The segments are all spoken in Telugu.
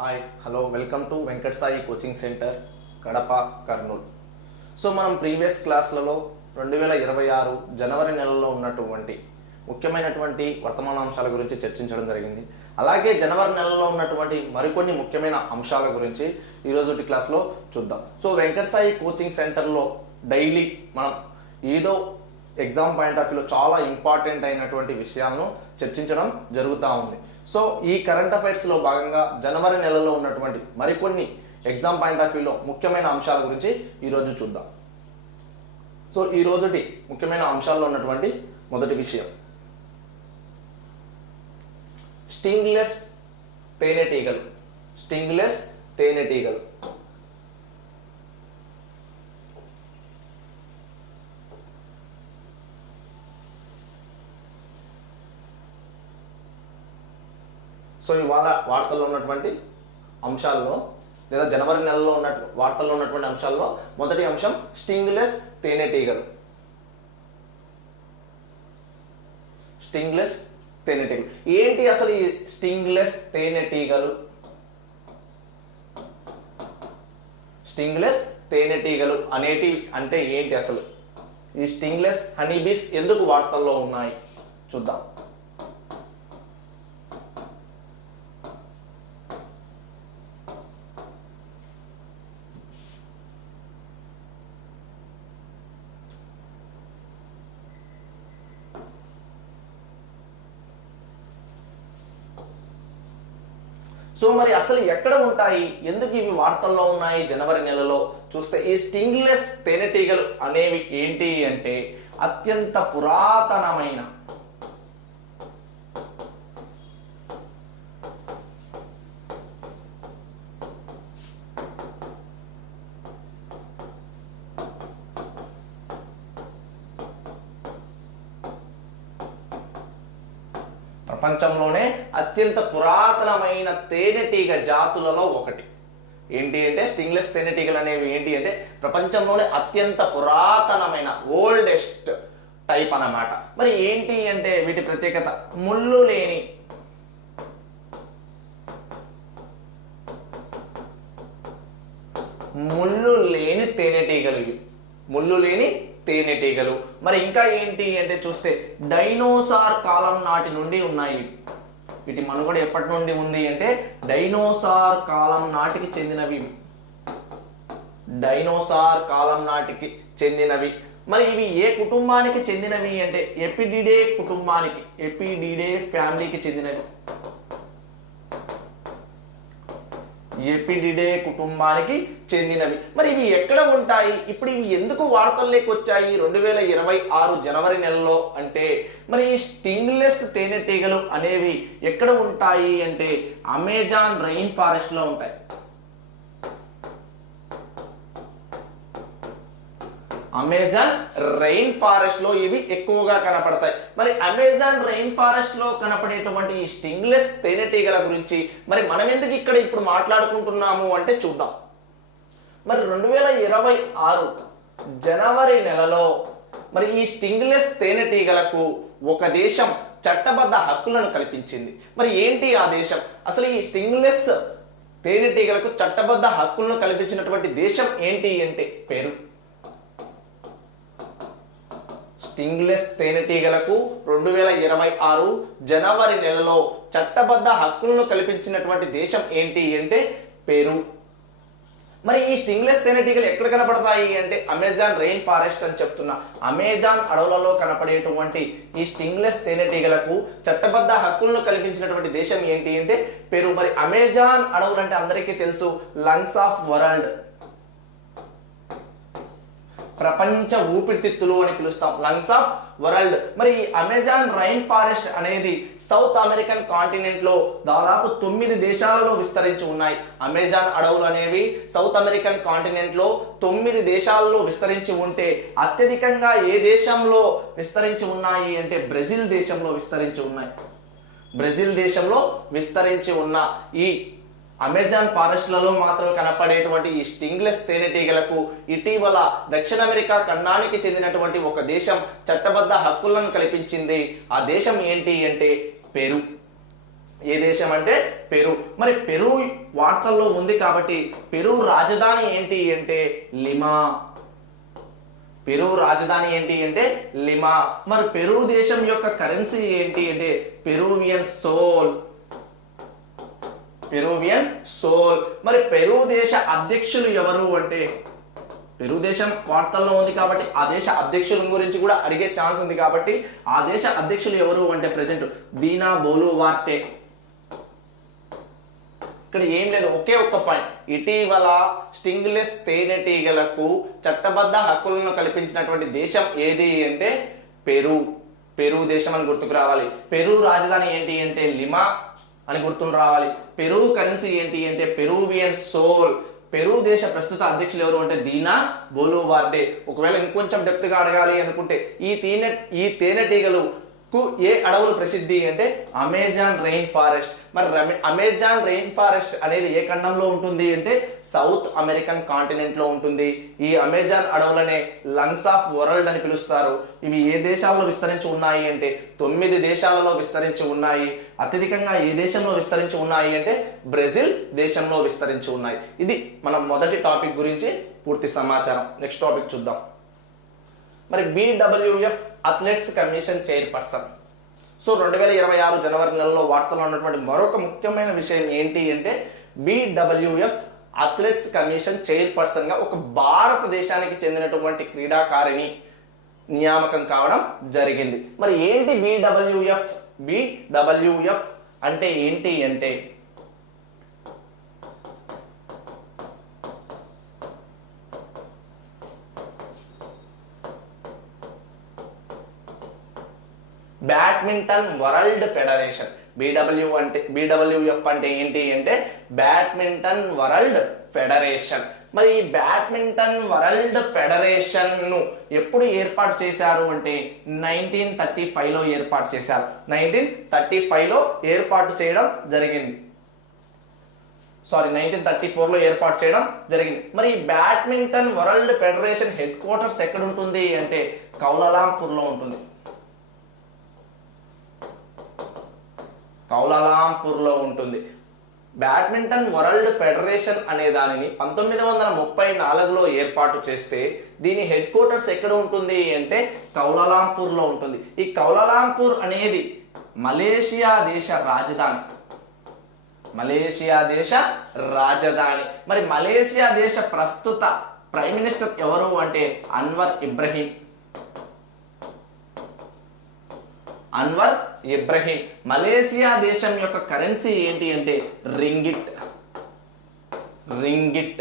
Hi hello welcome to Venkat Sai coaching centre Kadapa Kurnool. So మనం ప్రీవియస్ క్లాస్లలో 2026 జనవరి నెలలో ఉన్నటువంటి ముఖ్యమైనటువంటి వర్తమానాంశాల గురించి చర్చించడం జరిగింది. అలాగే జనవరి నెలలో ఉన్నటువంటి మరికొన్ని ముఖ్యమైన అంశాల గురించి ఈరోజు క్లాస్లో చూద్దాం. సో వెంకట్ సాయి కోచింగ్ సెంటర్లో డైలీ మనం ఏదో ఎగ్జామ్ పాయింట్ ఆఫ్ వ్యూలో చాలా ఇంపార్టెంట్ అయినటువంటి విషయాలను చర్చించడం జరుగుతూ ఉంది. సో ఈ కరెంట్ అఫైర్స్లో భాగంగా జనవరి నెలలో ఉన్నటువంటి మరికొన్ని ఎగ్జామ్ పాయింట్ ఆఫ్ వ్యూలో ముఖ్యమైన అంశాల గురించి ఈరోజు చూద్దాం. సో ఈ రోజుటి ముఖ్యమైన అంశాల్లో ఉన్నటువంటి మొదటి విషయం, స్టింగ్లెస్ తేనెటీగలు. స్టింగ్లెస్ తేనెటీగలు. సో ఇవాళ వార్తల్లో ఉన్నటువంటి అంశాల్లో లేదా జనవరి నెలలో ఉన్న వార్తల్లో ఉన్నటువంటి అంశాల్లో మొదటి అంశం స్టింగ్లెస్ తేనెటీగలు. స్టింగ్లెస్ తేనెటీగలు ఏంటి అసలు? ఈ స్టింగ్లెస్ తేనెటీగలు, స్టింగ్లెస్ తేనెటీగలు అనేటి అంటే ఏంటి అసలు? ఈ స్టింగ్లెస్ హనీబీస్ ఎందుకు వార్తల్లో ఉన్నాయి చూద్దాం. సో మరి అసలు ఎక్కడ ఉంటాయి, ఎందుకు ఇవి వార్తల్లో ఉన్నాయి జనవరి నెలలో చూస్తే? ఈ స్టింగ్లెస్ తేనెటీగలు అనేవి ఏంటి అంటే అత్యంత పురాతనమైన ప్రపంచంలోనే అత్యంత పురాతనమైన తేనెటీగ జాతులలో ఒకటి. ఏంటి అంటే స్టింగ్లెస్ తేనెటీగలు అనేవి ఏంటి అంటే ప్రపంచంలోనే అత్యంత పురాతనమైన ఓల్డెస్ట్ టైప్ అన్నమాట. మరి ఏంటి అంటే వీటి ప్రత్యేకత, ముళ్ళు లేని తేనెటీగలు. ఇవి ముళ్ళు లేని తేనెటీగలు. మరి ఇంకా ఏంటి అంటే చూస్తే డైనోసార్ కాలం నాటి నుండి ఉన్నాయి. వీటి మనుగడ ఎప్పటి నుండి ఉంది అంటే డైనోసార్ కాలం నాటికి చెందినవి. డైనోసార్ కాలం నాటికి చెందినవి. మరి ఇవి ఏ కుటుంబానికి చెందినవి అంటే ఎపిడిడే కుటుంబానికి, ఎపిడిడే ఫ్యామిలీకి చెందినవి. ఎపిడిడే కుటుంబానికి చెందినవి. మరి ఇవి ఎక్కడ ఉంటాయి? ఇప్పుడు ఇవి ఎందుకు వార్తల్లోకి వచ్చాయి 2026 జనవరి నెలలో అంటే మరి ఈ స్టింగ్లెస్ తేనెటీగలు అనేవి ఎక్కడ ఉంటాయి అంటే అమెజాన్ రెయిన్ ఫారెస్ట్ లో ఉంటాయి. అమెజాన్ రెయిన్ ఫారెస్ట్ లో ఇవి ఎక్కువగా కనపడతాయి. మరి అమెజాన్ రెయిన్ ఫారెస్ట్ లో కనపడేటువంటి ఈ స్టింగ్లెస్ తేనెటీగల గురించి మరి మనం ఎందుకు ఇక్కడ ఇప్పుడు మాట్లాడుకుంటున్నాము అంటే చూద్దాం. మరి 2026 జనవరి నెలలో మరి ఈ స్టింగ్లెస్ తేనెటీగలకు ఒక దేశం చట్టబద్ధ హక్కులను కల్పించింది. మరి ఏంటి ఆ దేశం? అసలు ఈ స్టింగ్లెస్ తేనెటీగలకు చట్టబద్ధ హక్కులను కల్పించినటువంటి దేశం ఏంటి అంటే పెరు. స్టింగ్లెస్ తేనెటీగలకు 2026 జనవరి నెలలో చట్టబద్ధ హక్కులను కల్పించినటువంటి దేశం ఏంటి అంటే పెరు. మరి ఈ స్టింగ్లెస్ తేనెటీగలు ఎక్కడ కనపడతాయి అంటే అమెజాన్ రెయిన్ ఫారెస్ట్ అని చెప్తున్నా. అమెజాన్ అడవులలో కనపడేటువంటి ఈ స్టింగ్లెస్ తేనెటీగలకు చట్టబద్ధ హక్కులను కల్పించినటువంటి దేశం ఏంటి అంటే పెరు. మరి అమెజాన్ అడవులు అంటే అందరికీ తెలుసు, లంగ్స్ ఆఫ్ వరల్డ్, ప్రపంచ ఊపిరితిత్తులు అని పిలుస్తాం, లంగ్స్ ఆఫ్ వరల్డ్. మరి ఈ అమెజాన్ రైన్ ఫారెస్ట్ అనేది సౌత్ అమెరికన్ కాంటినెంట్ లో దాదాపు 9 దేశాలలో విస్తరించి ఉన్నాయి. అమెజాన్ అడవులు అనేవి సౌత్ అమెరికన్ కాంటినెంట్ లో 9 దేశాలలో విస్తరించి ఉంటే అత్యధికంగా ఏ దేశంలో విస్తరించి ఉన్నాయి అంటే బ్రెజిల్ దేశంలో విస్తరించి ఉన్నాయి. బ్రెజిల్ దేశంలో విస్తరించి ఉన్న ఈ అమెజాన్ ఫారెస్ట్లలో మాత్రం కనపడేటువంటి ఈ స్టింగ్లెస్ తేనెటీగలకు ఇటీవల దక్షిణ అమెరికా ఖండానికి చెందినటువంటి ఒక దేశం చట్టబద్ధ హక్కులను కల్పించింది. ఆ దేశం ఏంటి అంటే పెరు. ఏ దేశం అంటే పెరు. మరి పెరు వార్తల్లో ఉంది కాబట్టి పెరు రాజధాని ఏంటి అంటే లిమా. పెరు రాజధాని ఏంటి అంటే లిమా. మరి పెరు దేశం యొక్క కరెన్సీ ఏంటి అంటే పెరువియన్ సోల్. Peruvian sol. మరి పెరు దేశ అధ్యక్షులు ఎవరు అంటే, పెరు దేశం వార్తల్లో ఉంది కాబట్టి ఆ దేశ అధ్యక్షుల గురించి కూడా అడిగే ఛాన్స్ ఉంది కాబట్టి ఆ దేశ అధ్యక్షులు ఎవరు అంటే ప్రెజెంట్ దీనా బోలువార్టే. ఇక్కడ ఏం లేదు, ఒకే ఒక్క పాయింట్. ఇటీవల స్టింగ్లెస్ తేనెటీగలకు చట్టబద్ధ హక్కులను కల్పించినటువంటి దేశం ఏది అంటే పెరు. పెరు దేశం అని గుర్తుకు రావాలి. పెరు రాజధాని ఏంటి అంటే లిమా అని గుర్తుకు రావాలి. పెరు కరెన్సీ ఏంటి అంటే పెరువియన్ సోల్. పెరు దేశ ప్రస్తుత అధ్యక్షులు ఎవరు అంటే దీనా బోలువార్డే. ఒకవేళ ఇంకొంచెం డెప్త్ గా అడగాలి అనుకుంటే ఈ తేనెటీగలు ఏ అడవులు ప్రసిద్ధి అంటే అమెజాన్ రెయిన్ ఫారెస్ట్. మరి అమెజాన్ రెయిన్ ఫారెస్ట్ అనేది ఏ ఖండంలో ఉంటుంది అంటే సౌత్ అమెరికన్ కాంటినెంట్ లో ఉంటుంది. ఈ అమెజాన్ అడవులనే లంగ్స్ ఆఫ్ వరల్డ్ అని పిలుస్తారు. ఇవి ఏ దేశాలలో విస్తరించి ఉన్నాయి అంటే 9 దేశాలలో విస్తరించి ఉన్నాయి. అత్యధికంగా ఏ దేశంలో విస్తరించి ఉన్నాయి అంటే బ్రెజిల్ దేశంలో విస్తరించి ఉన్నాయి. ఇది మనం మొదటి టాపిక్ గురించి పూర్తి సమాచారం. నెక్స్ట్ టాపిక్ చూద్దాం. మరి BWF athletes commission chairperson. So 2026 జనవరి నెలలో వార్తల్లో ఉన్నటువంటి మరొక ముఖ్యమైన విషయం ఏంటి అంటే BWF అథ్లెట్స్ కమిషన్ చైర్పర్సన్ గా ఒక భారతదేశానికి చెందినటువంటి క్రీడాకారిణి నియామకం కావడం జరిగింది. మరి ఏంటి BWF అంటే ఏంటి అంటే బ్యాడ్మింటన్ వరల్డ్ ఫెడరేషన్. BWF అంటే ఏంటి అంటే బ్యాడ్మింటన్ వరల్డ్ ఫెడరేషన్. మరి ఈ బ్యాడ్మింటన్ వరల్డ్ ఫెడరేషన్ ను ఎప్పుడు ఏర్పాటు చేశారు అంటే 1935లో ఏర్పాటు చేశారు. 1935లో ఏర్పాటు చేయడం జరిగింది. 1934లో ఏర్పాటు చేయడం జరిగింది. మరి badminton world federation head quarters ఎక్కడ ఉంటుంది అంటే కౌలాలంపూర్లో ఉంటుంది. కౌలాలంపూర్లో ఉంటుంది. బ్యాడ్మింటన్ వరల్డ్ ఫెడరేషన్ అనే దానిని 1934లో ఏర్పాటు చేస్తే దీని హెడ్ క్వార్టర్స్ ఎక్కడ ఉంటుంది అంటే కౌలాలంపూర్లో ఉంటుంది. ఈ కౌలాలంపూర్ అనేది మలేషియా దేశ రాజధాని. మలేషియా దేశ రాజధాని. మరి మలేషియా దేశ ప్రస్తుత ప్రైమ్ మినిస్టర్ ఎవరు అంటే అన్వర్ ఇబ్రహీం. అన్వర్ ఇబ్రహీం. మలేషియా దేశం యొక్క కరెన్సీ ఏంటి అంటే రింగిట్. రింగిట్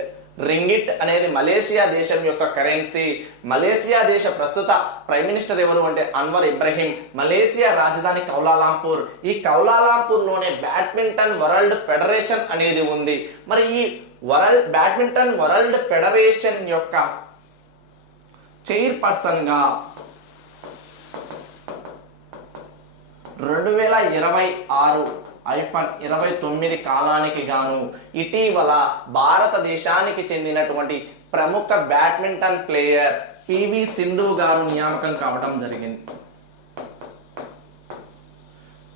రింగిట్ అనేది మలేషియా దేశం యొక్క కరెన్సీ. మలేషియా దేశ ప్రస్తుత ప్రైమ్ మినిస్టర్ ఎవరు అంటే అన్వర్ ఇబ్రహీం. మలేషియా రాజధాని కౌలాలంపూర్. ఈ కౌలాలంపూర్ లోనే బ్యాడ్మింటన్ వరల్డ్ ఫెడరేషన్ అనేది ఉంది. మరి ఈ బ్యాడ్మింటన్ వరల్డ్ ఫెడరేషన్ యొక్క చైర్పర్సన్ గా 2026-29 కాలానికి గాను ఇటీవల భారతదేశానికి చెందినటువంటి ప్రముఖ బ్యాడ్మింటన్ ప్లేయర్ PV సింధు గారు నియామకం కావడం జరిగింది.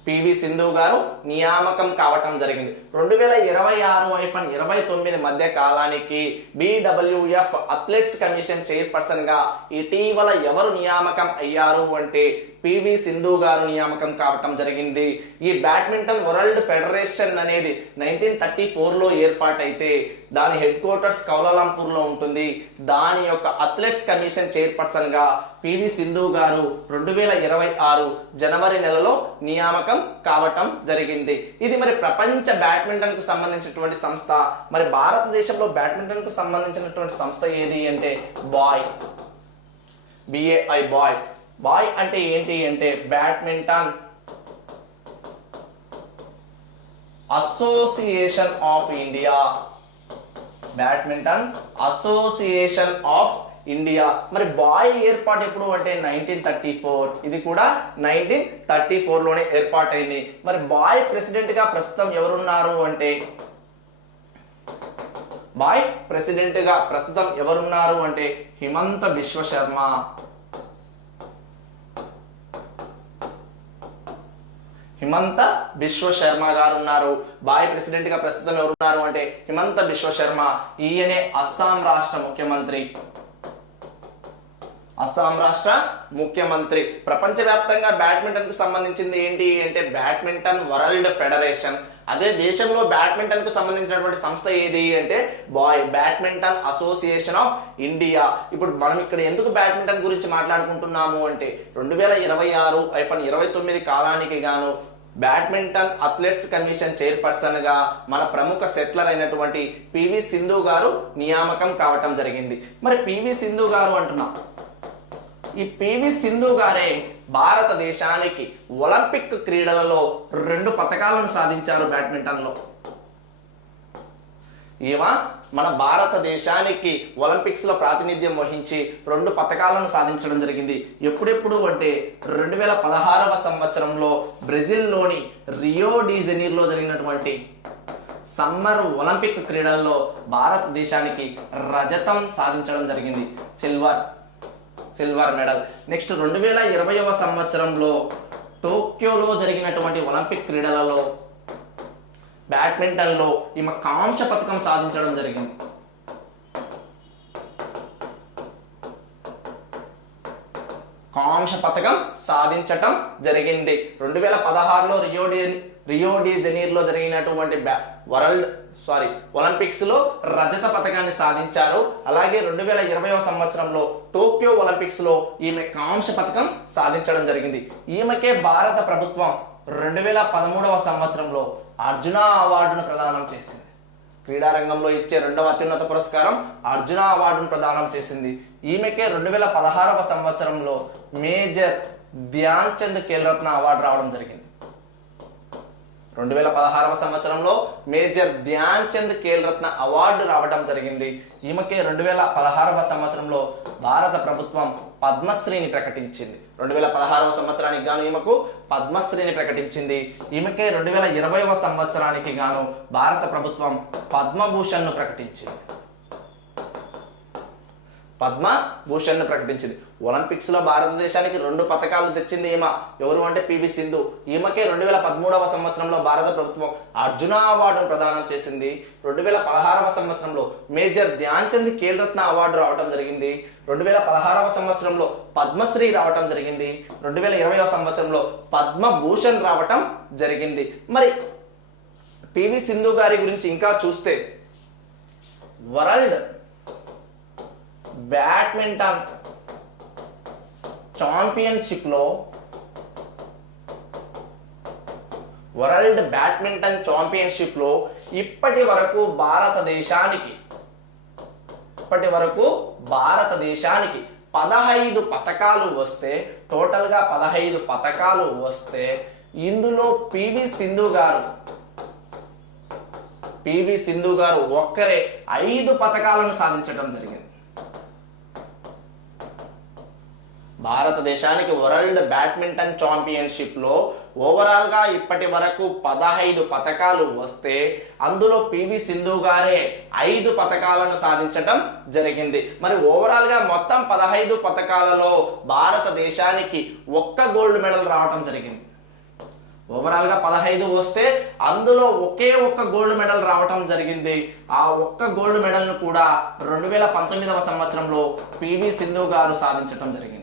PV సింధు గారు నియామకం కావటం జరిగింది. 2026-29 మధ్య కాలానికి BWF అథ్లెట్స్ కమిషన్ చైర్పర్సన్ గా ఇటీవల ఎవరు నియామకం అయ్యారు అంటే PV సింధు గారు నియామకం కావటం జరిగింది. ఈ బ్యాడ్మింటన్ వరల్డ్ ఫెడరేషన్ అనేది 1934లో ఏర్పాటైతే దాని హెడ్ క్వార్టర్స్ కౌలాలంపూర్లో ఉంటుంది. దాని యొక్క అథ్లెట్స్ కమిషన్ చైర్పర్సన్ గా PV సింధు గారు 2026 జనవరి నెలలో నియామకం కావటం జరిగింది. ఇది మరి ప్రపంచ బ్యాడ్మింటన్ కు సంబంధించినటువంటి సంస్థ. మరి భారతదేశంలో బ్యాడ్మింటన్ కు సంబంధించినటువంటి సంస్థ ఏది అంటే బాయ్. BAI bye. బాయ్ అంటే ఏంటి అంటే badminton association of India. Badminton association of India. మరి బాయ్ ఏర్పాటు ఎప్పుడు అంటే 1934. ఇది కూడా 1934లోనే ఏర్పాటైంది. మరి బాయ్ ప్రెసిడెంట్ గా ప్రస్తుతం ఎవరున్నారు అంటే బాయ్ ప్రెసిడెంట్ గా ప్రస్తుతం ఎవరున్నారు అంటే హిమంత బిశ్వ శర్మ. హిమంత బిశ్వ శర్మ గారు ఉన్నారు. బాయ్ ప్రెసిడెంట్ గా ప్రస్తుతం ఎవరున్నారు అంటే హిమంత బిశ్వ శర్మ. ఈయనే అస్సాం రాష్ట్ర ముఖ్యమంత్రి. అస్సాం రాష్ట్ర ముఖ్యమంత్రి. ప్రపంచవ్యాప్తంగా బ్యాడ్మింటన్ కు సంబంధించింది ఏంటి అంటే బ్యాడ్మింటన్ వరల్డ్ ఫెడరేషన్. అదే దేశంలో బ్యాడ్మింటన్ కు సంబంధించినటువంటి సంస్థ ఏది అంటే బ్యాడ్మింటన్ అసోసియేషన్ ఆఫ్ ఇండియా. ఇప్పుడు మనం ఇక్కడ ఎందుకు బ్యాడ్మింటన్ గురించి మాట్లాడుకుంటున్నాము అంటే 2026-29 కాలానికి గాను బ్యాడ్మింటన్ అథ్లెట్స్ కమిషన్ చైర్పర్సన్ గా మన ప్రముఖ సెట్లర్ అయినటువంటి పివి సింధు గారు నియామకం కావటం జరిగింది. మరి పివి సింధు గారు అంటున్నాం, ఈ పివి సింధు గారే భారతదేశానికి ఒలింపిక్ క్రీడలలో 2 పతకాలను సాధించారు బ్యాడ్మింటన్లో. ఈమె మన భారతదేశానికి ఒలింపిక్స్ లో ప్రాతినిధ్యం వహించి 2 పతకాలను సాధించడం జరిగింది. ఎప్పుడెప్పుడు అంటే 2016వ సంవత్సరంలో బ్రెజిల్లోని రియో డి జెనీరోలో జరిగినటువంటి సమ్మర్ ఒలింపిక్ క్రీడల్లో భారతదేశానికి రజతం సాధించడం జరిగింది, సిల్వర్ మెడల్. నెక్స్ట్ 2020వ సంవత్సరంలో టోక్యోలో జరిగినటువంటి ఒలింపిక్ క్రీడలలో బ్యాడ్మింటన్ లో ఈమె కాంస్య పథకం సాధించడం జరిగింది. కాంస్య పథకం సాధించటం జరిగింది. 2016లో రియో డి జెనీరోలో జరిగినటువంటి ఒలింపిక్స్ లో రజత పథకాన్ని సాధించారు. అలాగే 2020వ సంవత్సరంలో టోక్యో ఒలింపిక్స్ లో ఈమె కాంస్య పథకం సాధించడం జరిగింది. ఈమెకే భారత ప్రభుత్వం 2013వ సంవత్సరంలో అర్జున అవార్డును ప్రదానం చేసింది. క్రీడారంగంలో ఇచ్చే 2వ అత్యున్నత పురస్కారం అర్జున అవార్డును ప్రదానం చేసింది. ఈమెకే 2016వ సంవత్సరంలో మేజర్ ధ్యాన్ చంద్ ఖేల్రత్న అవార్డు రావడం జరిగింది. 2016వ సంవత్సరంలో మేజర్ ధ్యాన్ చంద్ ఖేల్రత్న అవార్డు రావడం జరిగింది. ఈమెకే 2016వ సంవత్సరంలో భారత ప్రభుత్వం పద్మశ్రీని ప్రకటించింది. 2016వ సంవత్సరానికి గాను ఈమెకు పద్మశ్రీని ప్రకటించింది. ఈమెకే 2020వ సంవత్సరానికి గాను భారత ప్రభుత్వం పద్మభూషణ్ను ప్రకటించింది. ఒలింపిక్స్ లో భారతదేశానికి 2 పతకాలు తెచ్చింది ఈమె. ఎవరు అంటే పివి సింధు. ఈమెకే 2013వ సంవత్సరంలో భారత ప్రభుత్వం అర్జున అవార్డును ప్రదానం చేసింది. 2016వ సంవత్సరంలో మేజర్ ధ్యాన్ చంద్ ఖేల్రత్న అవార్డు రావడం జరిగింది. 2016వ సంవత్సరంలో పద్మశ్రీ రావటం జరిగింది. 2020వ సంవత్సరంలో పద్మభూషణ్ రావటం జరిగింది. మరి పివి సింధు గారి గురించి ఇంకా చూస్తే వరల్డ్ బ్యాడ్మింటన్ ఛాంపియన్షిప్ లో ఇప్పటి వరకు భారతదేశానికి 15 పతకాలు వస్తే, టోటల్ గా 15 పతకాలు వస్తే ఇందులో పివి సింధు గారు ఒక్కరే 5 పతకాలను సాధించడం జరిగింది. భారతదేశానికి వరల్డ్ బ్యాడ్మింటన్ ఛాంపియన్షిప్ లో ఓవరాల్ గా ఇప్పటి వరకు 15 పతకాలు వస్తే అందులో పివి సింధు గారే 5 పతకాలను సాధించడం జరిగింది. మరి ఓవరాల్ గా మొత్తం 15 పతకాలలో భారతదేశానికి 1 గోల్డ్ మెడల్ రావడం జరిగింది. ఓవరాల్ గా 15 వస్తే అందులో ఒకే 1 గోల్డ్ మెడల్ రావటం జరిగింది. ఆ 1 గోల్డ్ మెడల్ ను కూడా 2019వ సంవత్సరంలో పివి సింధు గారు సాధించడం జరిగింది.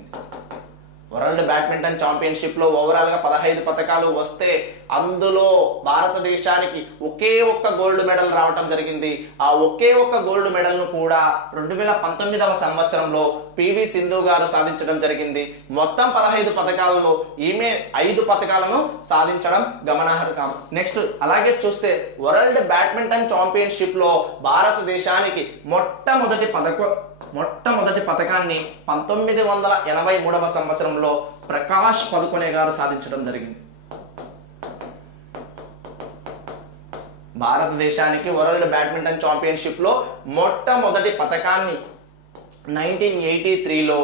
వరల్డ్ బ్యాడ్మింటన్ ఛాంపియన్షిప్ లో ఓవరాల్ గా 15 పతకాలు వస్తే అందులో భారతదేశానికి ఒకే 1 గోల్డ్ మెడల్ రావటం జరిగింది. ఆ ఒకే 1 గోల్డ్ మెడల్ ను కూడా 2019వ సంవత్సరంలో పివి సింధు గారు సాధించడం జరిగింది. మొత్తం 15 పతకాలలో ఈమె 5 పతకాలను సాధించడం గమనార్హం. నెక్స్ట్ అలాగే చూస్తే వరల్డ్ బ్యాడ్మింటన్ ఛాంపియన్షిప్ లో భారతదేశానికి మొట్టమొదటి పతకాన్ని 1983వ సంవత్సరంలో ప్రకాష్ పదుకొనే గారు సాధించడం జరిగింది. భారతదేశానికి వరల్డ్ బ్యాడ్మింటన్ ఛాంపియన్షిప్ లో మొట్టమొదటి పతకాన్ని 1983లో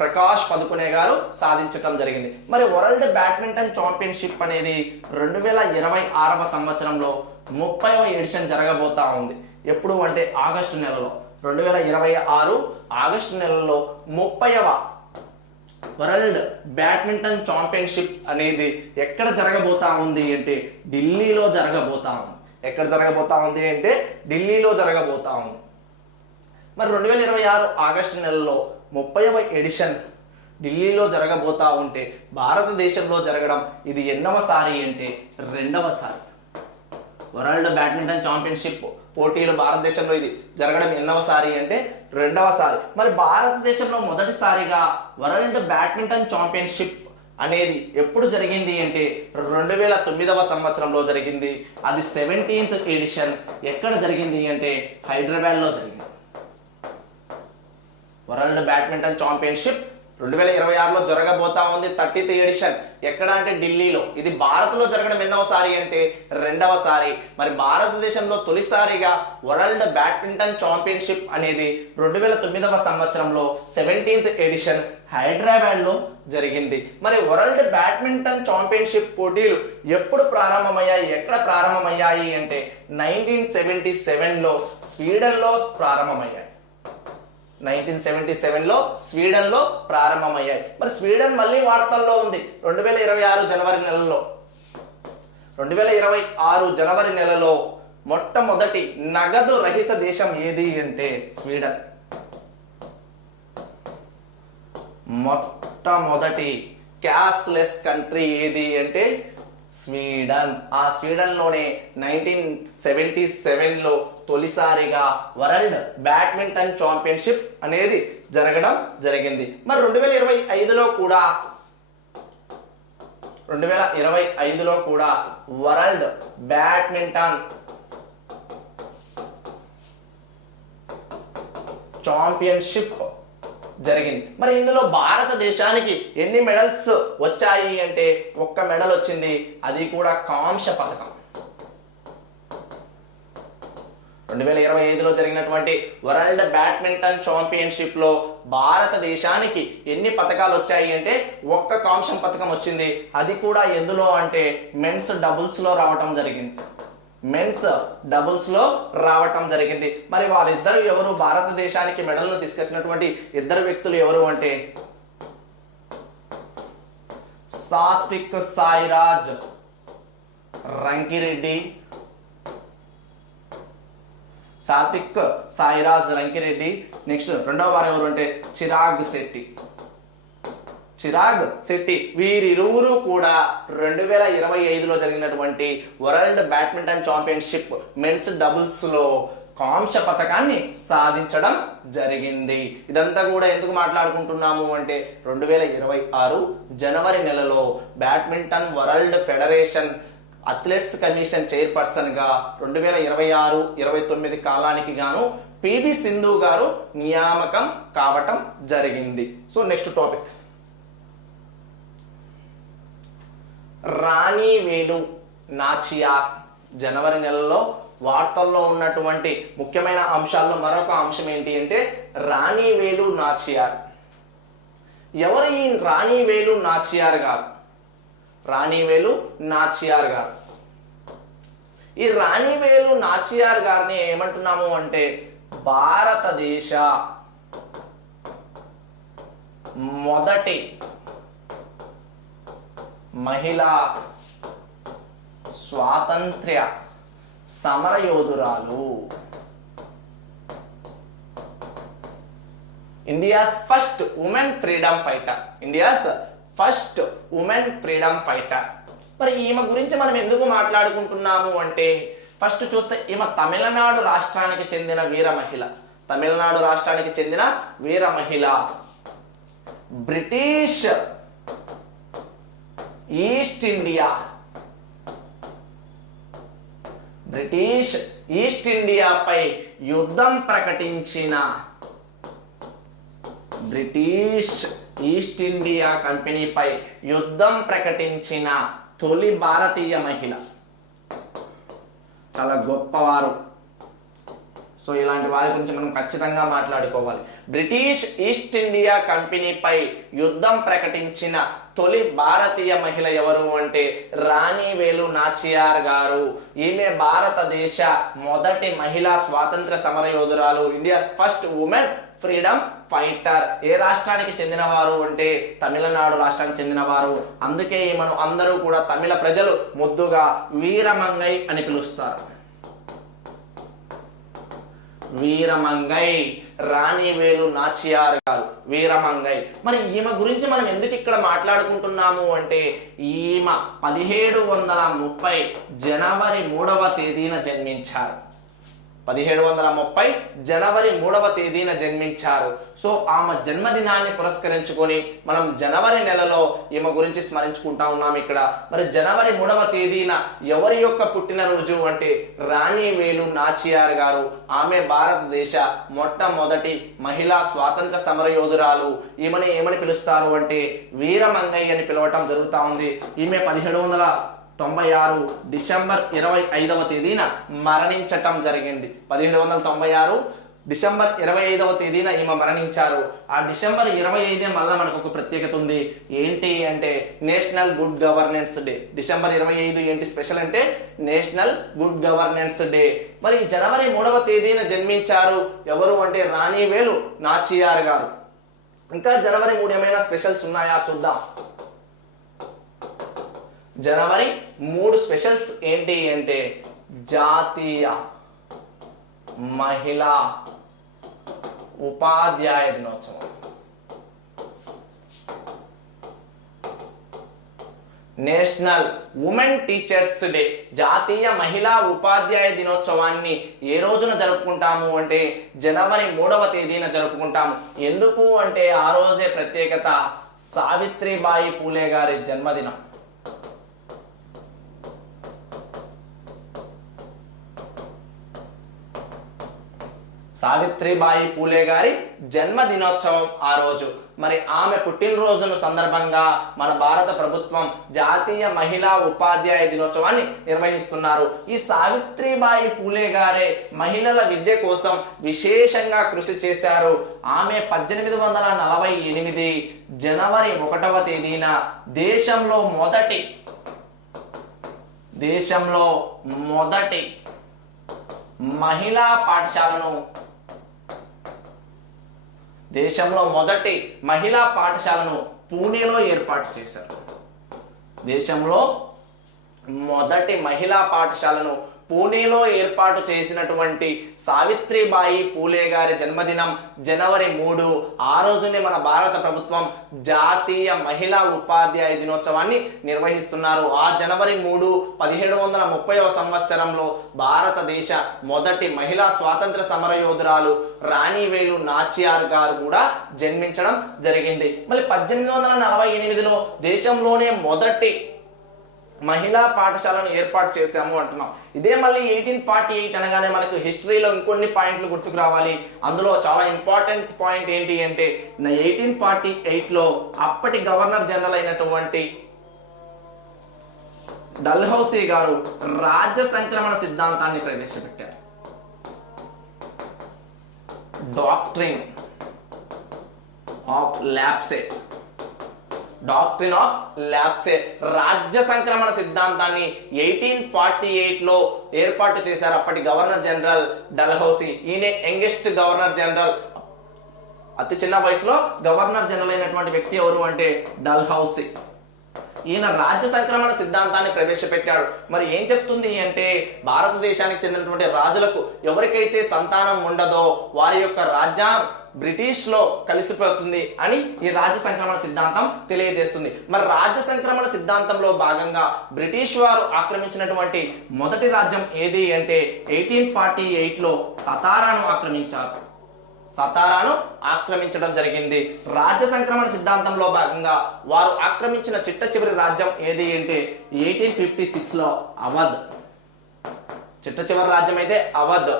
ప్రకాష్ పదుకొనే గారు సాధించడం జరిగింది. మరి వరల్డ్ బ్యాడ్మింటన్ ఛాంపియన్షిప్ అనేది 2026వ సంవత్సరంలో 30వ ఎడిషన్ జరగబోతా ఉంది. ఎప్పుడు అంటే ఆగస్టు నెలలో 2026 ఆగస్టు నెలలో 30వ వరల్డ్ బ్యాడ్మింటన్ ఛాంపియన్షిప్ అనేది ఎక్కడ జరగబోతా ఉంది అంటే ఢిల్లీలో జరగబోతా ఉంది. ఎక్కడ జరగబోతా ఉంది అంటే ఢిల్లీలో జరగబోతా ఉంది. మరి 2026 ఆగస్టు నెలలో 30వ ఎడిషన్ ఢిల్లీలో జరగబోతా ఉంటే భారతదేశంలో జరగడం ఇది ఎన్నవసారి అంటే రెండవసారి. వరల్డ్ బ్యాడ్మింటన్ ఛాంపియన్షిప్ పోటీలు భారతదేశంలో ఇది జరగడం ఎన్నవసారి అంటే రెండవసారి. మరి భారతదేశంలో మొదటిసారిగా వరల్డ్ బ్యాడ్మింటన్ ఛాంపియన్షిప్ అనేది ఎప్పుడు జరిగింది అంటే 2009వ సంవత్సరంలో జరిగింది. అది 17th ఎడిషన్. ఎక్కడ జరిగింది అంటే హైదరాబాద్లో జరిగింది. వరల్డ్ బ్యాడ్మింటన్ ఛాంపియన్షిప్ 2026లో జరగబోతా ఉంది 30th ఎడిషన్. ఎక్కడ అంటే ఢిల్లీలో. ఇది భారత్లో జరగడం ఎన్నవసారి అంటే రెండవసారి. మరి భారతదేశంలో తొలిసారిగా వరల్డ్ బ్యాడ్మింటన్ ఛాంపియన్షిప్ అనేది 2009వ సంవత్సరంలో 17th ఎడిషన్ హైదరాబాద్లో జరిగింది. మరి వరల్డ్ బ్యాడ్మింటన్ ఛాంపియన్షిప్ పోటీలు ఎప్పుడు ప్రారంభమయ్యాయి, ఎక్కడ ప్రారంభమయ్యాయి అంటే 1977లో స్వీడన్లో ప్రారంభమయ్యాయి. 1977లో స్వీడన్లో ప్రారంభమయ్యాయి. మరి స్వీడన్ మళ్ళీ వార్తల్లో ఉంది 2026 జనవరి నెలలో. 2026 జనవరి నెలలో మొట్టమొదటి నగదు రహిత దేశం ఏది అంటే స్వీడన్. మొట్టమొదటి క్యాష్లెస్ కంట్రీ ఏది అంటే స్వీడన్. ఆ స్వీడన్లోనే 1977లో తొలిసారిగా వరల్డ్ బ్యాడ్మింటన్ ఛాంపియన్షిప్ అనేది జరగడం జరిగింది. మరి 2025లో కూడా వరల్డ్ బ్యాడ్మింటన్ ఛాంపియన్షిప్ జరిగింది. మరి ఇందులో భారతదేశానికి ఎన్ని మెడల్స్ వచ్చాయి అంటే ఒక్క మెడల్ వచ్చింది. అది కూడా కాంస్య పథకం. 2025లో జరిగినటువంటి వరల్డ్ బ్యాడ్మింటన్ ఛాంపియన్షిప్ లో భారతదేశానికి ఎన్ని పథకాలు వచ్చాయి అంటే ఒక్క కాంస్యం పథకం వచ్చింది. అది కూడా ఎందులో అంటే మెన్స్ డబుల్స్ లో రావటం జరిగింది. మెన్స్ డబుల్స్ లో రావటం జరిగింది. మరి వాళ్ళిద్దరు ఎవరు, భారతదేశానికి మెడల్ను తీసుకొచ్చినటువంటి ఇద్దరు వ్యక్తులు ఎవరు అంటే సాత్విక్ సాయిరాజ్ రంకిరెడ్డి. సాత్విక్ సాయిరాజ్ రంకిరెడ్డి. నెక్స్ట్ రెండవ వారు ఎవరు అంటే చిరాగ్ శెట్టి. వీరిరువురు కూడా 2025లో జరిగినటువంటి world badminton championship men's doubles లో కాంస్య పథకాన్ని సాధించడం జరిగింది. ఇదంతా కూడా ఎందుకు మాట్లాడుకుంటున్నాము అంటే 2026 జనవరి నెలలో badminton world federation athletes commission chairperson గా 2026-29 కాలానికి గాను పివి సింధు గారు నియామకం కావటం జరిగింది. సో నెక్స్ట్ టాపిక్, రాణి వేలు నాచియార్. జనవరి నెలలో వార్తల్లో ఉన్నటువంటి ముఖ్యమైన అంశాల్లో మరొక అంశం ఏంటి అంటే రాణి వేలు నాచియార్. ఎవరు ఈ రాణి వేలు నాచియార్ గారు? రాణి వేలు నాచియార్ గారు. ఈ రాణి వేలు నాచియార్ గారిని ఏమంటున్నాము అంటే భారతదేశ మొదటి మహిళా స్వాతంత్ర్య సమరయోధురాలు. India's first women freedom fighter. India's first women freedom fighter. మరి ఈమె గురించి మనం ఎందుకు మాట్లాడుకుంటున్నాము అంటే ఫస్ట్ చూస్తే ఈమె తమిళనాడు రాష్ట్రానికి చెందిన వీర మహిళ. తమిళనాడు రాష్ట్రానికి చెందిన వీర మహిళ. బ్రిటిష్ ఈస్ట్ ఇండియాపై యుద్ధం ప్రకటించిన బ్రిటిష్ ఈస్ట్ ఇండియా కంపెనీపై యుద్ధం ప్రకటించిన తొలి భారతీయ మహిళ. చాలా గొప్పవారు. సో ఇలాంటి వారి గురించి మనం ఖచ్చితంగా మాట్లాడుకోవాలి. బ్రిటిష్ ఈస్ట్ ఇండియా కంపెనీపై యుద్ధం ప్రకటించిన తొలి భారతీయ మహిళ ఎవరు అంటే రాణి వేలు నాచియార్ గారు. ఈమె భారతదేశ మొదటి మహిళా స్వాతంత్ర సమరయోధురాలు, India's first women freedom fighter. ఏ రాష్ట్రానికి చెందినవారు అంటే తమిళనాడు రాష్ట్రానికి చెందినవారు. అందుకే మనం అందరూ కూడా తమిళ ప్రజలు ముద్దుగా వీరమంగై అని పిలుస్తారు. వీరమంగై, రాణి వేలు నాచియార్ గారు వీరమంగై. మరి ఈమె గురించి మనం ఎందుకు ఇక్కడ మాట్లాడుకుంటున్నాము అంటే ఈమె 1730 జనవరి 3వ తేదీన జన్మించారు. 1730 జనవరి 3వ తేదీన జన్మించారు. సో ఆమె జన్మదినాన్ని పురస్కరించుకొని మనం జనవరి నెలలో ఈమె గురించి స్మరించుకుంటా ఉన్నాం ఇక్కడ. మరి జనవరి 3వ తేదీన ఎవరి యొక్క పుట్టినరోజు అంటే రాణి వేలు నాచియార్ గారు. ఆమె భారతదేశ మొట్టమొదటి మహిళా స్వాతంత్ర సమరయోధురాలు. ఈమెని ఏమని పిలుస్తారు అంటే వీరమంగై అని పిలవటం జరుగుతూ ఉంది. ఈమె 1796 డిసెంబర్ 25వ తేదీన మరణించటం జరిగింది. 1796 డిసెంబర్ 25వ తేదీన ఈమె మరణించారు. ఆ డిసెంబర్ 25 మళ్ళీ మనకు ఒక ప్రత్యేకత ఉంది. ఏంటి అంటే national good governance day. December 25 ఏంటి స్పెషల్ అంటే నేషనల్ గుడ్ గవర్నెన్స్ డే. మరి జనవరి 3వ తేదీన జన్మించారు ఎవరు అంటే రాణి వేలు నాచియార్ గారు. ఇంకా జనవరి 3 ఏమైనా స్పెషల్స్ ఉన్నాయా చూద్దాం. జనవరి 3 స్పెషల్స్ ఏంటి అంటే జాతీయ మహిళా ఉపాధ్యాయ దినోత్సవం, నేషనల్ ఉమెన్ టీచర్స్ డే. జాతీయ మహిళా ఉపాధ్యాయ దినోత్సవాన్ని ఏ రోజున జరుపుకుంటాము అంటే జనవరి 3వ తేదీన జరుపుకుంటాము. ఎందుకు అంటే ఆ రోజే ప్రత్యేకత సావిత్రిబాయి పూలే గారి జన్మదినం. సావిత్రిబాయి పూలే గారి జన్మదినోత్సవం ఆ రోజు. మరి ఆమె పుట్టినరోజును సందర్భంగా మన భారత ప్రభుత్వం జాతీయ మహిళా ఉపాధ్యాయ దినోత్సవాన్ని నిర్వహిస్తున్నారు. ఈ సావిత్రిబాయి పూలే గారే మహిళల విద్య కోసం విశేషంగా కృషి చేశారు. ఆమె 1848 జనవరి 1వ తేదీన దేశంలో మొదటి మహిళా పాఠశాలను పూణేలో ఏర్పాటు చేశారు. దేశంలో మొదటి మహిళా పాఠశాలను పూణేలో ఏర్పాటు చేసినటువంటి సావిత్రిబాయి పూలే గారి జన్మదినం జనవరి 3. ఆ రోజునే మన భారత ప్రభుత్వం జాతీయ మహిళా ఉపాధ్యాయ దినోత్సవాన్ని నిర్వహిస్తున్నారు. ఆ జనవరి 3 1730వ సంవత్సరంలో భారతదేశ మొదటి మహిళా స్వాతంత్ర సమరయోధురాలు రాణి వేలు నాచియార్ గారు కూడా జన్మించడం జరిగింది. మళ్ళీ 1848లో దేశంలోనే మొదటి మహిళా పాఠశాలను ఏర్పాటు చేశాము అంటున్నాం. ఇదే మళ్ళీ 1848 అనగానే మనకు హిస్టరీలో ఇంకొన్ని పాయింట్లు గుర్తుకు రావాలి. అందులో చాలా ఇంపార్టెంట్ పాయింట్ ఏంటి అంటే 1848లో అప్పటి గవర్నర్ జనరల్ అయినటువంటి డల్హౌసీ గారు రాజ్య సంక్రమణ సిద్ధాంతాన్ని ప్రవేశపెట్టారు. డాక్ట్రిన్ ఆఫ్ ల్యాప్సే రాజ్య సంక్రమణ సిద్ధాంతాన్ని 1848లో ఏర్పాటు చేశారు అప్పటి గవర్నర్ జనరల్ డల్హౌసీ. ఈయన యంగెస్ట్ గవర్నర్ జనరల్, అతి చిన్న వయసులో గవర్నర్ జనరల్ అయినటువంటి వ్యక్తి ఎవరు అంటే డల్హౌసీ. ఈయన రాజ్య సంక్రమణ సిద్ధాంతాన్ని ప్రవేశపెట్టాడు. మరి ఏం చెప్తుంది అంటే భారతదేశానికి చెందినటువంటి రాజులకు ఎవరికైతే సంతానం ఉండదో వారి యొక్క రాజ్యం బ్రిటిష్ లో కలిసిపోతుంది అని ఈ రాజ్య సంక్రమణ సిద్ధాంతం తెలియజేస్తుంది. మరి రాజ్య సంక్రమణ సిద్ధాంతంలో భాగంగా బ్రిటిష్ వారు ఆక్రమించినటువంటి మొదటి రాజ్యం ఏది అంటే 1848లో సతారాను ఆక్రమించడం జరిగింది. రాజ్య సంక్రమణ సిద్ధాంతంలో భాగంగా వారు ఆక్రమించిన చిట్ట చివరి రాజ్యం ఏది అంటే 1856లో అవధ్. చిట్ట చివరి రాజ్యం అయితే అవధ్.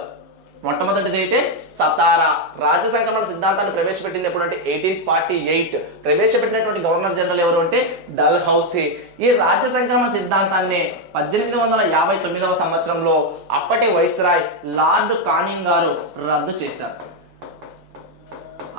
మొట్టమొదటిది అయితే సతారా. రాజ్య సంక్రమణ సిద్ధాంతాన్ని ప్రవేశపెట్టింది ఎప్పుడంటే 1848. ప్రవేశపెట్టినటువంటి గవర్నర్ జనరల్ ఎవరు అంటే డల్హౌసీ. ఈ రాజ్య సంక్రమణ సిద్ధాంతాన్ని 1859వ సంవత్సరంలో అప్పటి వైస్రాయ్ లార్డ్ కానింగ్ గారు రద్దు చేశారు.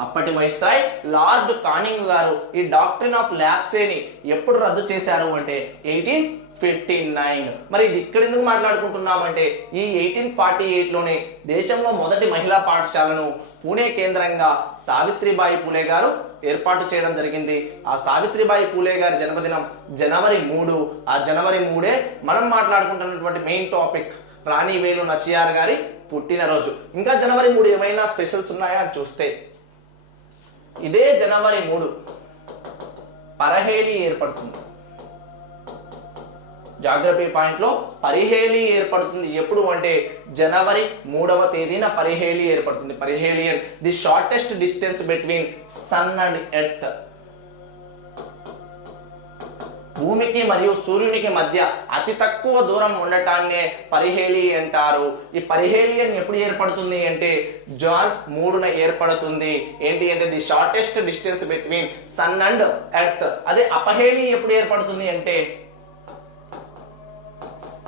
అప్పటి వైస్రాయ్ లార్డ్ కానింగ్ గారు ఈ డాక్ట్రిన్ ఆఫ్ ల్యాప్సేని ఎప్పుడు రద్దు చేశారు అంటే 1859. మరి ఇది ఇక్కడ ఎందుకు మాట్లాడుకుంటున్నామంటే ఈ 1848లోనే దేశంలో మొదటి మహిళా పాఠశాలను పూణే కేంద్రంగా సావిత్రిబాయి పూలే గారు ఏర్పాటు చేయడం జరిగింది. ఆ సావిత్రిబాయి పూలే గారి జన్మదినం జనవరి 3. ఆ జనవరి 3 మనం మాట్లాడుకుంటున్నటువంటి మెయిన్ టాపిక్ రాణి వేలు నచియార్ గారి పుట్టినరోజు. ఇంకా జనవరి 3 ఏమైనా స్పెషల్స్ ఉన్నాయా అని చూస్తే ఇదే జనవరి 3 పరహేలి ఏర్పడుతుంది. జాగ్రఫీ పాయింట్ లో పరిహేలి ఏర్పడుతుంది. ఎప్పుడు అంటే జనవరి 3వ తేదీన పరిహేలి ఏర్పడుతుంది. Perihelion the shortest distance between sun and earth. భూమికి మరియు సూర్యునికి మధ్య అతి తక్కువ దూరం ఉండటాన్నే పరిహేలి అంటారు. ఈ పరిహేలియన్ ఎప్పుడు ఏర్పడుతుంది అంటే జాన్ 3న ఏర్పడుతుంది. ఏంటి అంటే the shortest distance between sun and earth. అదే అపహేలి ఎప్పుడు ఏర్పడుతుంది అంటే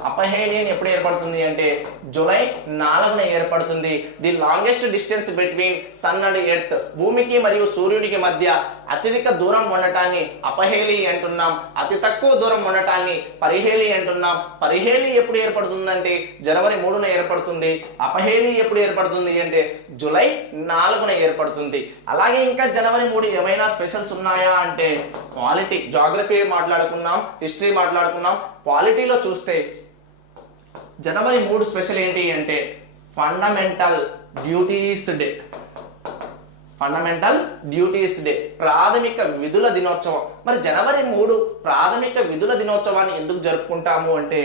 అపహేలియన్ ఎప్పుడు ఏర్పడుతుంది అంటే జూలై 4న ఏర్పడుతుంది. The longest distance between sun and earth. భూమికి మరియు సూర్యునికి మధ్య అత్యధిక దూరం ఉండటాన్ని అపహేలి అంటున్నాం. అతి తక్కువ దూరం ఉండటాన్ని పరిహేలి అంటున్నాం. పరిహేలి ఎప్పుడు ఏర్పడుతుందంటే జనవరి 3న ఏర్పడుతుంది. అపహేలి ఎప్పుడు ఏర్పడుతుంది అంటే జూలై 4న ఏర్పడుతుంది. అలాగే ఇంకా జనవరి 3 ఏమైనా స్పెషల్స్ ఉన్నాయా అంటే పాలిటీ, జాగ్రఫీ మాట్లాడుకున్నాం, హిస్టరీ మాట్లాడుకున్నాం. పాలిటీలో చూస్తే జనవరి 3 స్పెషల్ ఏంటి అంటే fundamental duties day. Fundamental duties day, ప్రాథమిక విధుల దినోత్సవం. మరి జనవరి 3 ప్రాథమిక విధుల దినోత్సవాన్ని ఎందుకు జరుపుకుంటాము అంటే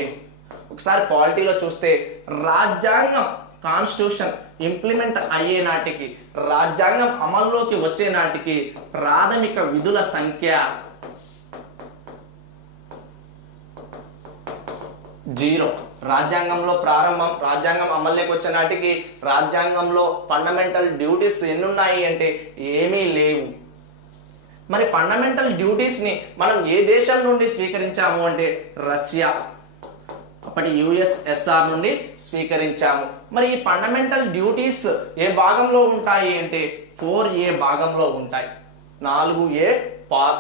ఒకసారి పాలిటీలో చూస్తే రాజ్యాంగం కాన్స్టిట్యూషన్ ఇంప్లిమెంట్ అయ్యే నాటికి, రాజ్యాంగం అమల్లోకి వచ్చే నాటికి ప్రాథమిక విధుల సంఖ్య 0. రాజ్యాంగంలో ప్రారంభం, రాజ్యాంగం అమల్లోకి వచ్చే నాటికి రాజ్యాంగంలో ఫండమెంటల్ డ్యూటీస్ ఎన్ని ఉన్నాయి అంటే ఏమీ లేవు. మరి ఫండమెంటల్ డ్యూటీస్ ని మనం ఏ దేశం నుండి స్వీకరించాము అంటే రష్యా, అప్పటి యుఎస్ఎస్ఆర్ నుండి స్వీకరించాము. మరి ఈ ఫండమెంటల్ డ్యూటీస్ ఏ భాగంలో ఉంటాయి అంటే 4A భాగంలో ఉంటాయి, 4A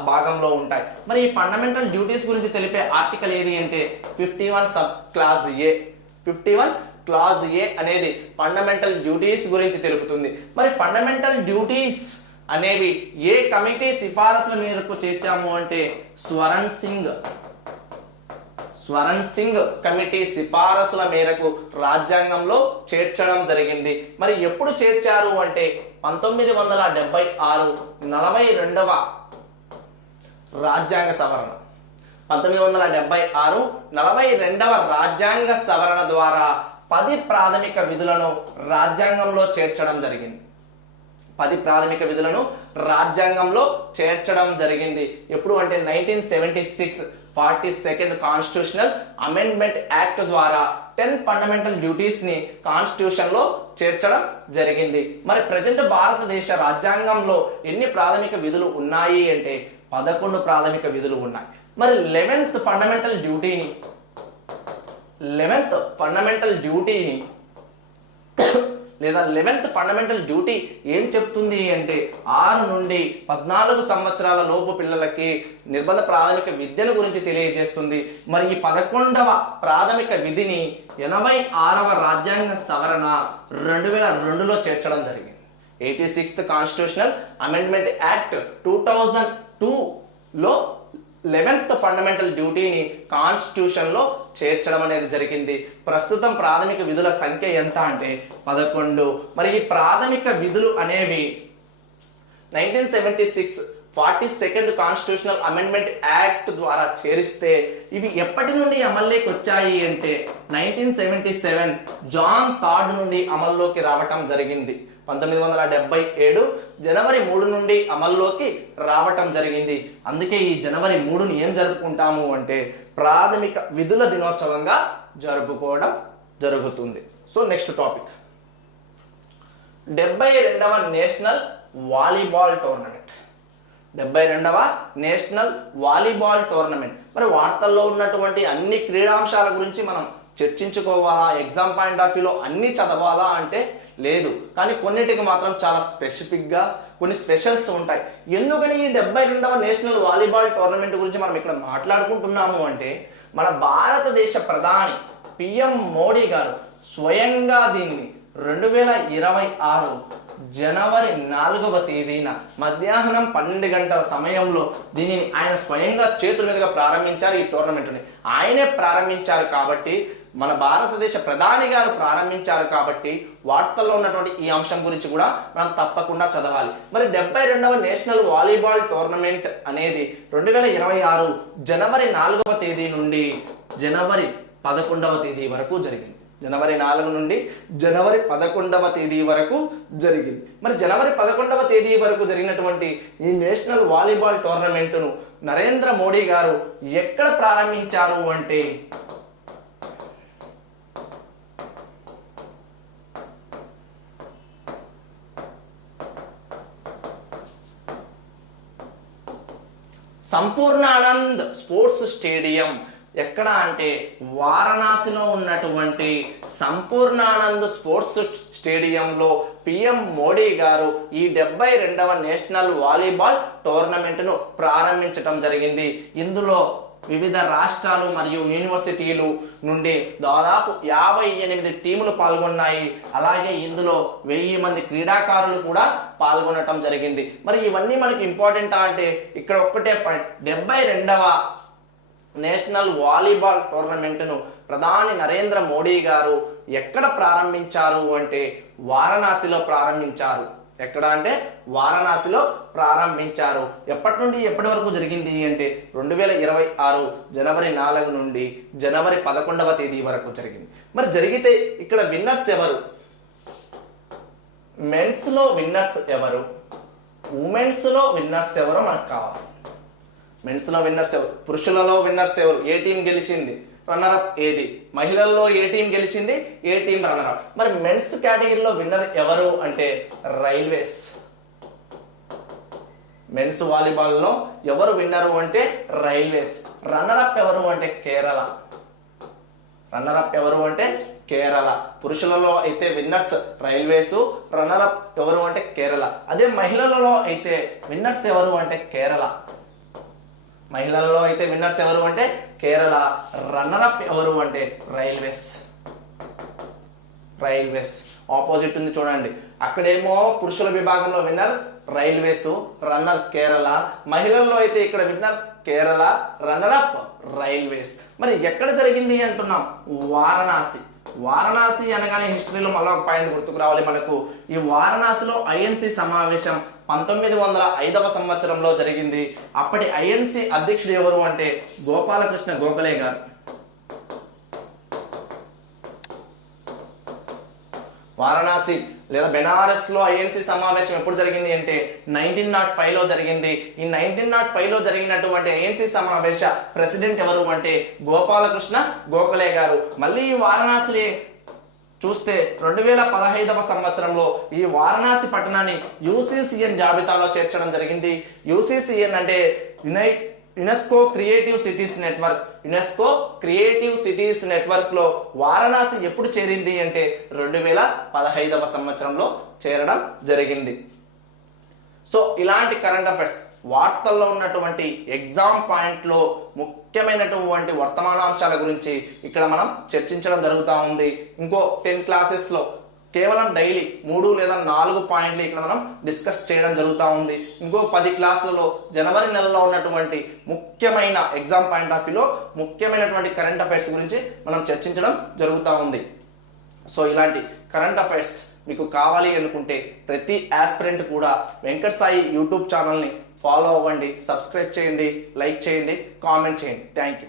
భాగంలో ఉంటాయి. మరి ఈ ఫండమెంటల్ డ్యూటీస్ గురించి తెలిపే ఆర్టికల్ ఏది అంటే 51 సబ్ క్లాజ్ ఏ. 51 క్లాజ్ ఏ అనేది ఫండమెంటల్ డ్యూటీస్ గురించి తెలుపుతుంది. మరి ఫండమెంటల్ డ్యూటీస్ అనేవి ఏ కమిటీ సిఫారసుల మేరకు చేర్చాము అంటే స్వరణ్ సింగ్ కమిటీ సిఫారసుల మేరకు రాజ్యాంగంలో చేర్చడం జరిగింది. మరి ఎప్పుడు చేర్చారు అంటే 1976 42వ రాజ్యాంగ సవరణ. 1976 42వ రాజ్యాంగ సవరణ ద్వారా 10 ప్రాథమిక విధులను రాజ్యాంగంలో చేర్చడం జరిగింది. 10 ప్రాథమిక విధులను రాజ్యాంగంలో చేర్చడం జరిగింది. ఎప్పుడు అంటే 1976 42nd కాన్స్టిట్యూషనల్ అమెండ్మెంట్ యాక్ట్ ద్వారా 10 ఫండమెంటల్ డ్యూటీస్ ని కాన్స్టిట్యూషన్ లో చేర్చడం జరిగింది. మరి ప్రజెంట్ భారతదేశ రాజ్యాంగంలో ఎన్ని ప్రాథమిక విధులు ఉన్నాయి అంటే 11 ప్రాథమిక విధులు ఉన్నాయి. మరి 11th ఫండమెంటల్ డ్యూటీని లేదా 11th ఫండమెంటల్ డ్యూటీ ఏం చెప్తుంది అంటే 6 నుండి 14 సంవత్సరాల లోపు పిల్లలకి నిర్బంధ ప్రాథమిక విద్యను గురించి తెలియజేస్తుంది. మరి ఈ 11వ ప్రాథమిక విధిని 86వ రాజ్యాంగ సవరణ 2002లో చేర్చడం జరిగింది. 86th కాన్స్టిట్యూషనల్ అమెండ్మెంట్ యాక్ట్ 2002లో 11th ఫండమెంటల్ డ్యూటీని కాన్స్టిట్యూషన్ లో చేర్చడం అనేది జరిగింది. ప్రస్తుతం ప్రాథమిక విధుల సంఖ్య ఎంత అంటే 11. మరి ఈ ప్రాథమిక విధులు అనేవి 1976 42nd కాన్స్టిట్యూషనల్ అమెండ్మెంట్ యాక్ట్ ద్వారా చేరిస్తే ఇవి ఎప్పటి నుండి అమల్లోకి వచ్చాయి అంటే 1977 జాన్ 3 నుండి అమల్లోకి రావటం జరిగింది. 1977 జనవరి 3 నుండి అమల్లోకి రావటం జరిగింది. అందుకే ఈ జనవరి 3ని ఏం జరుపుకుంటాము అంటే ప్రాథమిక విధుల దినోత్సవంగా జరుపుకోవడం జరుగుతుంది. సో నెక్స్ట్ టాపిక్ 72వ నేషనల్ వాలీబాల్ టోర్నమెంట్. 72వ నేషనల్ వాలీబాల్ టోర్నమెంట్. మరి వార్తల్లో ఉన్నటువంటి అన్ని క్రీడాంశాల గురించి మనం చర్చించుకోవాలా, ఎగ్జామ్ పాయింట్ ఆఫ్ వ్యూలో అన్ని చదవాలా అంటే లేదు. కానీ కొన్నిటికి మాత్రం చాలా స్పెసిఫిక్గా కొన్ని స్పెషల్స్ ఉంటాయి. ఎందుకని ఈ 72వ నేషనల్ వాలీబాల్ టోర్నమెంట్ గురించి మనం ఇక్కడ మాట్లాడుకుంటున్నాము అంటే మన భారతదేశ ప్రధాని పిఎం మోడీ గారు స్వయంగా దీన్ని 2026 జనవరి 4వ తేదీన మధ్యాహ్నం 12 గంటల సమయంలో దీనిని ఆయన స్వయంగా చేతుల మీదుగా ప్రారంభించారు. ఈ టోర్నమెంట్ని ఆయనే ప్రారంభించారు కాబట్టి, మన భారతదేశ ప్రధాని గారు ప్రారంభించారు కాబట్టి వార్తల్లో ఉన్నటువంటి ఈ అంశం గురించి కూడా మనం తప్పకుండా చదవాలి. మరి 72వ నేషనల్ వాలీబాల్ టోర్నమెంట్ అనేది 2026 జనవరి 4వ తేదీ నుండి జనవరి 11వ తేదీ వరకు జరిగింది. జనవరి 4 నుండి జనవరి 11వ తేదీ వరకు జరిగింది. మరి జనవరి 11వ తేదీ వరకు జరిగినటువంటి ఈ నేషనల్ వాలీబాల్ టోర్నమెంట్ను నరేంద్ర మోడీ గారు ఎక్కడ ప్రారంభించారు అంటే సంపూర్ణానంద్ స్పోర్ట్స్ స్టేడియం. ఎక్కడ అంటే వారణాసిలో ఉన్నటువంటి సంపూర్ణానంద్ స్పోర్ట్స్ స్టేడియంలో పిఎం మోడీ గారు ఈ 72వ నేషనల్ వాలీబాల్ టోర్నమెంట్ను ప్రారంభించడం జరిగింది. ఇందులో వివిధ రాష్ట్రాలు మరియు యూనివర్సిటీలు నుండి దాదాపు 58 టీములు పాల్గొన్నాయి. అలాగే ఇందులో 1000 మంది క్రీడాకారులు కూడా పాల్గొనటం జరిగింది. మరి ఇవన్నీ మనకి ఇంపార్టెంట్ అంటే ఇక్కడ ఒక్కటే పాయింట్, 72వ నేషనల్ వాలీబాల్ టోర్నమెంట్ను ప్రధాని నరేంద్ర మోడీ గారు ఎక్కడ ప్రారంభించారు అంటే వారణాసిలో ప్రారంభించారు. ఎక్కడ అంటే వారణాసిలో ప్రారంభించారు. ఎప్పటి నుండి ఎప్పటి వరకు జరిగింది అంటే 2026 జనవరి 4 నుండి జనవరి 11వ తేదీ వరకు జరిగింది. మరి జరిగితే ఇక్కడ విన్నర్స్ ఎవరు, మెన్స్లో విన్నర్స్ ఎవరు, ఉమెన్స్లో విన్నర్స్ ఎవరో మనకు కావాలి. మెన్స్లో విన్నర్స్ ఎవరు, పురుషులలో విన్నర్స్ ఎవరు, ఏ టీం గెలిచింది, రన్నరప్ ఏది, మహిళల్లో ఏ టీం గెలిచింది, ఏ టీం రన్నరప్. మరి మెన్స్ కేటగిరీలో విన్నర్ ఎవరు అంటే రైల్వేస్. మెన్స్ వాలీబాల్లో ఎవరు విన్నరు అంటే రైల్వేస్. రన్నరప్ ఎవరు అంటే కేరళ. రన్నరప్ ఎవరు అంటే కేరళ. పురుషులలో అయితే విన్నర్స్ రైల్వేస్, రన్నరప్ ఎవరు అంటే కేరళ. అదే మహిళలలో అయితే విన్నర్స్ ఎవరు అంటే కేరళ. మహిళలలో అయితే విన్నర్స్ ఎవరు అంటే కేరళ, రన్నరప్ ఎవరు అంటే రైల్వేస్. రైల్వేస్ ఆపోజిట్ ఉంది చూడండి, అక్కడేమో పురుషుల విభాగంలో విన్నర్ రైల్వేస్, రన్నర్ కేరళ. మహిళల్లో అయితే ఇక్కడ విన్నర్ కేరళ, రన్నరప్ రైల్వేస్. మరి ఎక్కడ జరిగింది అంటున్నాం, వారణాసి. వారణాసి అనగానే హిస్టరీలో మళ్ళీ ఒక పాయింట్ గుర్తుకు రావాలి మనకు. ఈ వారణాసిలో ఐఎన్సి సమావేశం 1905వ సంవత్సరంలో జరిగింది. అప్పటి ఐఎన్సి అధ్యక్షుడు ఎవరు అంటే గోపాలకృష్ణ గోఖలే గారు. వారణాసి లేదా బెనారస్ లో ఐఎన్సి సమావేశం ఎప్పుడు జరిగింది అంటే 1905లో జరిగింది. ఈ 1905లో జరిగినటువంటి ఐఎన్సి సమావేశ ప్రెసిడెంట్ ఎవరు అంటే గోపాలకృష్ణ గోఖలే గారు. మళ్ళీ ఈ వారణాసి చూస్తే 2015వ సంవత్సరంలో ఈ వారణాసి పట్టణాన్ని యుసిసిఎన్ జాబితాలో చేర్చడం జరిగింది. యుసిసిఎన్ అంటే UNESCO creative cities network. UNESCO creative cities network లో వారణాసి ఎప్పుడు చేరింది అంటే 2015వ సంవత్సరంలో చేరడం జరిగింది. సో ఇలాంటి కరెంట్ అఫైర్స్ వార్తల్లో ఉన్నటువంటి ఎగ్జామ్ పాయింట్లో ముఖ్యమైనటువంటి వర్తమానాంశాల గురించి ఇక్కడ మనం చర్చించడం జరుగుతూ ఉంది. ఇంకో 10 క్లాసెస్లో కేవలం డైలీ 3 లేదా 4 పాయింట్లు ఇక్కడ మనం డిస్కస్ చేయడం జరుగుతూ ఉంది. ఇంకో 10 క్లాసులలో జనవరి నెలలో ఉన్నటువంటి ముఖ్యమైన ఎగ్జామ్ పాయింట్ ఆఫ్ వ్యూలో ముఖ్యమైనటువంటి కరెంట్ అఫైర్స్ గురించి మనం చర్చించడం జరుగుతూ ఉంది. సో ఇలాంటి కరెంట్ అఫైర్స్ మీకు కావాలి అనుకుంటే ప్రతి ఆస్పిరెంట్ కూడా వెంకట్ సాయి యూట్యూబ్ ఛానల్ని ఫాలో అవ్వండి, సబ్స్క్రైబ్ చేయండి, లైక్ చేయండి, కామెంట్ చేయండి. Thank you.